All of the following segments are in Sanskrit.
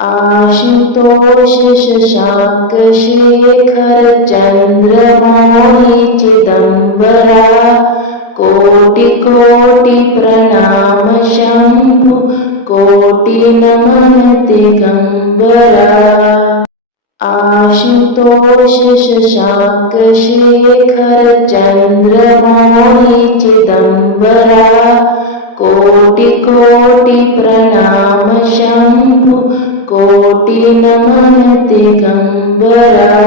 आशुतोष शशांक शेखर चंद्रमौळी चिदंबरा कोटि कोटि प्रणाम शंभु कोटि नमन दिगंबरा आशुतोष शशांक शेखर चंद्रमौळी चिदंबरा कोटि कोटि प्रणाम शंभु कोटि नमन दिगंबरा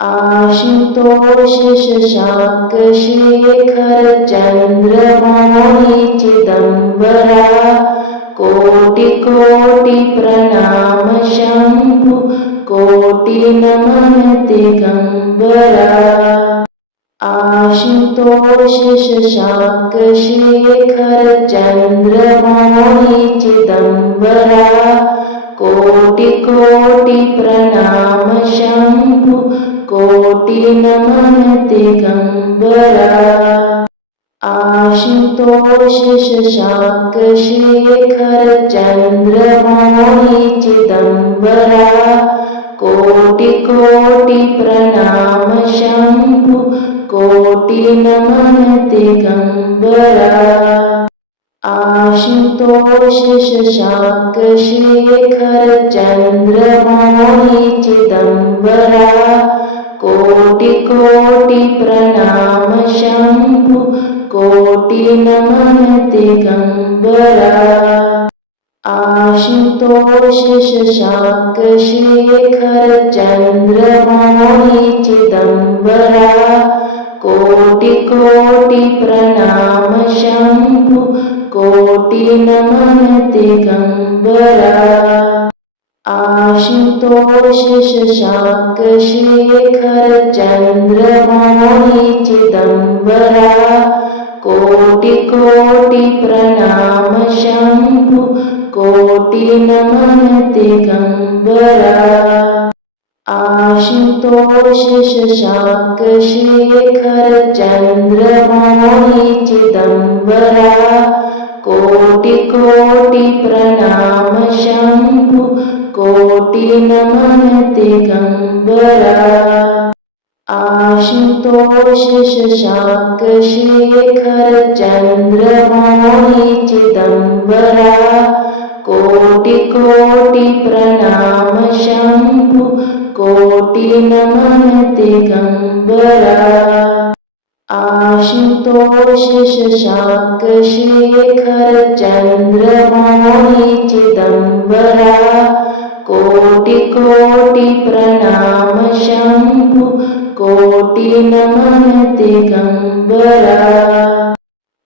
आशुतोष शशांक शेखर चंद्रमौळी चिदंबरा कोटि कोटि प्रणाम शंभु कोटि नमन दिगंबरा आशुतोष शशांक शेखर चंद्रमौळी चिदंबरा कोटि कोटि प्रणाम शंभु कोटि नमन दिगंबरा आशुतोष शशांक शेखर चंद्रमौळी चिदंबरा कोटि कोटि प्रणाम शंभु कोटि नमन दिगंबरा आशुतोष शशांक शेखर चंद्रमौळी चिदंबरा कोटि कोटि प्रणाम शंभु कोटि नमन दिगंबरा आशुतोष शशांक शेखर चंद्रमौळी चिदंबरा कोटि कोटि प्रणाम शंभु कोटि नमन दिगंबरा आशुतोष शशांक शेखर चंद्रमौळी चिदंबरा कोटि कोटि प्रणाम शंभु कोटि नमन दिगंबरा आशुतोष शशांक शेखर चंद्रमौळी चिदंबरा कोटि कोटि प्रणाम शंभु कोटि नमन दिगंबरा आशुतोष शशांक शेखर चंद्रमौळी चिदंबरा कोटि कोटि प्रणाम शंभु कोटि नमन दिगंबरा आशुतोष शशांक शेखर चंद्रमौळी चिदंबरा कोटि कोटि प्रणाम शंभु कोटि नमन दिगंबरा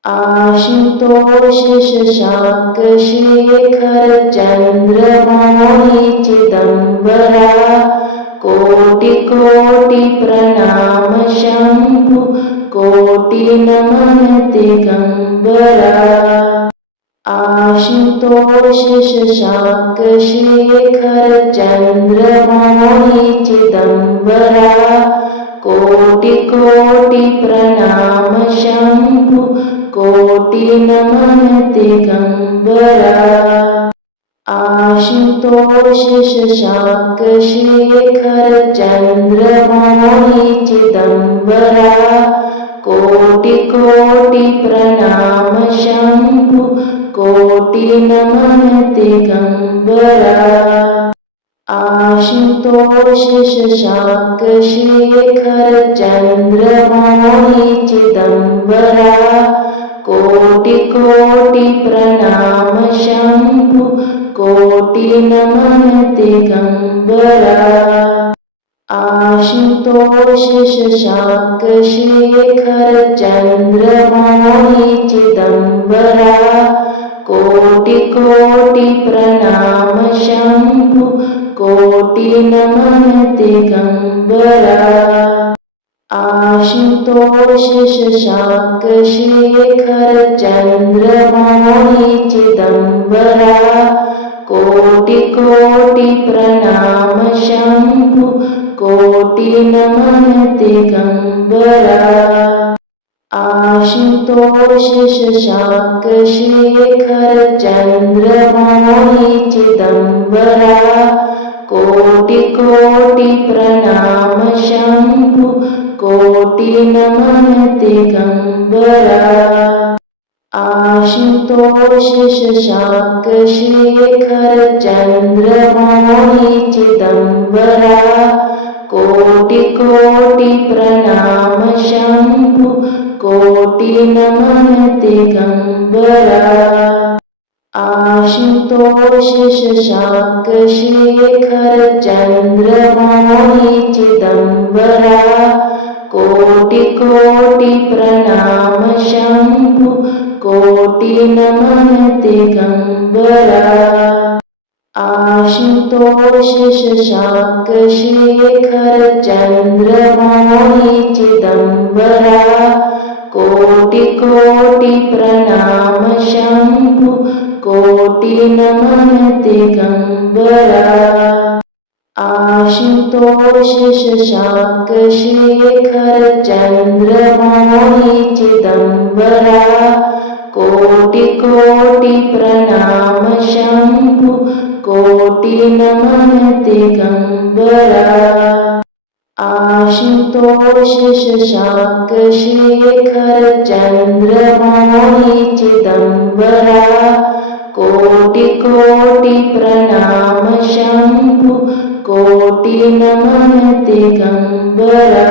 आशुतोष शशांक शेखर चंद्रमौळी चिदंबरा कोटि कोटि प्रणाम शंभु कोटि नमन दिगंबरा आशुतोष शशांक शेखर चंद्रमौळी चिदंबरा कोटि कोटि प्रणाम शंभु कोटि नमन दिगंबरा आशुतोष शशांक शेखर चंद्रमौळी चिदंबरा कोटि कोटि प्रणाम शंभु कोटि नमन दिगंबरा आशुतोष शशांक शेखर चंद्रमौळी चिदंबरा कोटि कोटि प्रणाम शंभु कोटि नमन दिगंबरा आशुतोष शशांक शेखर चंद्रमौळी चिदंबरा कोटि कोटि प्रणाम शंभु कोटि नमन दिगंबरा आशुतोष शशांक शेखर चंद्रमौळी चिदंबरा कोटि कोटि प्रणाम शंभु कोटि नमन दिगंबरा आशुतोष शशांक शेखर चंद्रमौळी चिदंबरा कोटि कोटि प्रणाम शंभु कोटि नमन दिगंबरा आशुतोष शशांक शेखर चंद्रमौळी चिदंबरा कोटि कोटि प्रणाम शंभु कोटि नमन दिगंबरा आशुतोष शशांक शेखर चंद्रमौळी चिदंबरा कोटि कोटि प्रणाम शंभु कोटि नमन दिगंबरा आशुतोष शशांक शेखर चंद्रमौळी चिदंबरा कोटि कोटि प्रणाम शंभु कोटि नमन दिगंबरा आशुतोष शशांक शेखर चंद्रमौळी चिदंबरा कोटि कोटि प्रणाम शंभु कोटि नमन दिगंबरा आशुतोष शशांक शेखर चंद्रमौळी चिदंबरा कोटि कोटि प्रणाम शंभु कोटि नमन दिगंबरा।